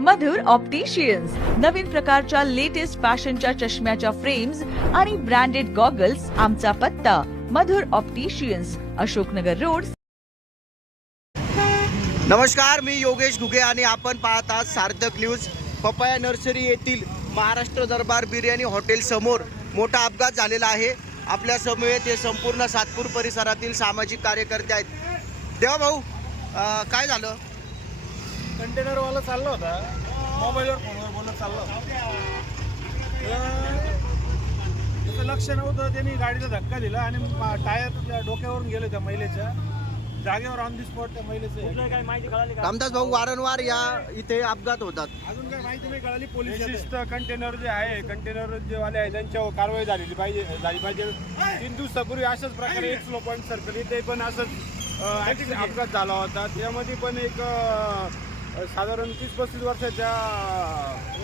मधुर opticians नवीन प्रकारच्या latest फॅशनच्या चष्म्याच्या फ्रेम्स आणि ब्रँडेड गॉगल्स आमचा पत्ता. Madhur opticians Ashoknagar road. नमस्कार मी योगेश घुगे आणि आपण पाहत आहात सार्थक न्यूज. पपाया नर्सरी येथील महाराष्ट्र दरबार बिर्याणी हॉटेल समोर मोठा अपघात झालेला आहे. आपल्या समवेत हे संपूर्ण सातपूर परिसरातील सामाजिक कार्यकर्ते आहेत. देवा भाऊ काय झालं? कंटेनरवाला चालला होता. मोबाईलवर फोनवर बोलत चालला होता. तर त्याचं लक्ष नव्हतं. त्यांनी गाडीला धक्का दिला आणि टायर त्या डोक्यावरून गेले त्या महिलेच्या. जागेवर ऑन दी स्पॉट त्या महिलेचं. काय माहिती कळाली रामदास भाऊ वारंवार या इथे अपघात होतात. अजून काय माहिती नाही कळाली पोलीस विशिष्ट कंटेनर जे आहे कंटेनर जे वाले आहे त्यांच्यावर कारवाई झालेली पाहिजे झाली पाहिजे. तीन दिवसापूर्वी अशाच प्रकारे एक स्लो पॉईंट सर्कल इथे पण असंच अपघात झाला होता. त्यामध्ये पण एक साधारण तीस पस्तीस वर्षाच्या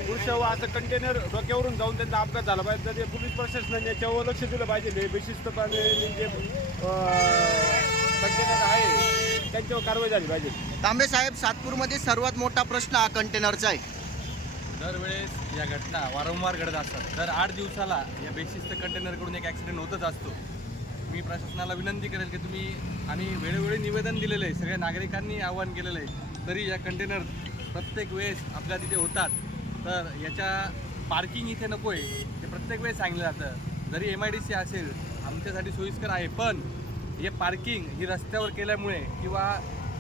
पुरुषावर असं कंटेनर डोक्यावरून जाऊन त्यांचा अपघात झाला पाहिजे. तर ते पोलीस प्रशासनाने याच्यावर लक्ष दिलं पाहिजे हे बेशिस्तपणे जे कंटेनर आहे त्यांच्यावर कारवाई झाली पाहिजे. तांबे साहेब सातपूरमध्ये सर्वात मोठा प्रश्न हा कंटेनरचा आहे. दरवेळेस या घटना वारंवार घडत असतात. दर आठ दिवसाला या बेशिस्त कंटेनरकडून एक ॲक्सिडेंट होतच असतो. मी प्रशासनाला विनंती करेल की तुम्ही आणि वेळोवेळी निवेदन दिलेलं आहे. सगळ्या नागरिकांनी आवाहन केलेलं आहे. तरी या कंटेनर प्रत्येक वेळेस अपघात इथे होतात. तर याच्या पार्किंग इथे नको आहे ते प्रत्येक वेळेस सांगितलं जातं. जरी एम आय डी सी असेल आमच्यासाठी सोयीस्कर आहे पण हे पार्किंग ही रस्त्यावर केल्यामुळे किंवा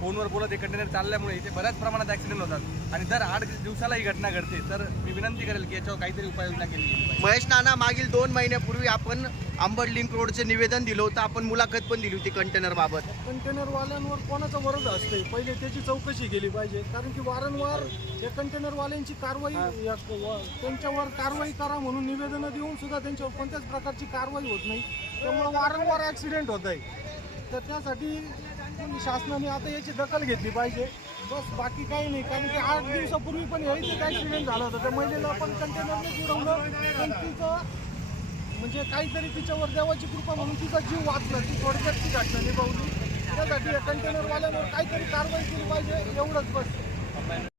फोनवर बोलत हे कंटेनर चालल्यामुळे इथे बऱ्याच प्रमाणात ॲक्सिडेंट होतात. आणि दर आठ दिवसाला ही घटना घडते. तर मी विनंती करेल की याच्यावर काहीतरी उपाययोजना केली गेली महेश नाना मागील दोन महिन्यापूर्वी आपण अंबड लिंक रोडचं निवेदन दिलं होतं. आपण मुलाखत पण दिली होती कंटेनर बाबत. कंटेनरवाल्यांवर कोणाचा वरद असते पहिले त्याची चौकशी केली पाहिजे. कारण की वारंवार या कंटेनरवाल्यांची कारवाई या- व- त्यांच्यावर कारवाई करा म्हणून निवेदनं देऊन सुद्धा त्यांच्यावर कोणत्याच प्रकारची कारवाई होत नाही. त्यामुळे वारंवार ॲक्सिडेंट होत आहे. तर त्यासाठी शासनाने आता याची दखल घेतली पाहिजे. बस बाकी काही नाही. कारण की आठ दिवसापूर्वी पण यायचं काही ॲक्सिडेंट झाला होता. त्या महिलेला पण कंटेनरने उडवलं पण तिचं म्हणजे काहीतरी तिच्यावर देवाची कृपा म्हणून तिचा जीव वाचला. ती थोडक्यात ती घटना निभावली. त्यासाठी या कंटेनरवाल्यांवर काहीतरी कारवाई केली पाहिजे. एवढंच बस.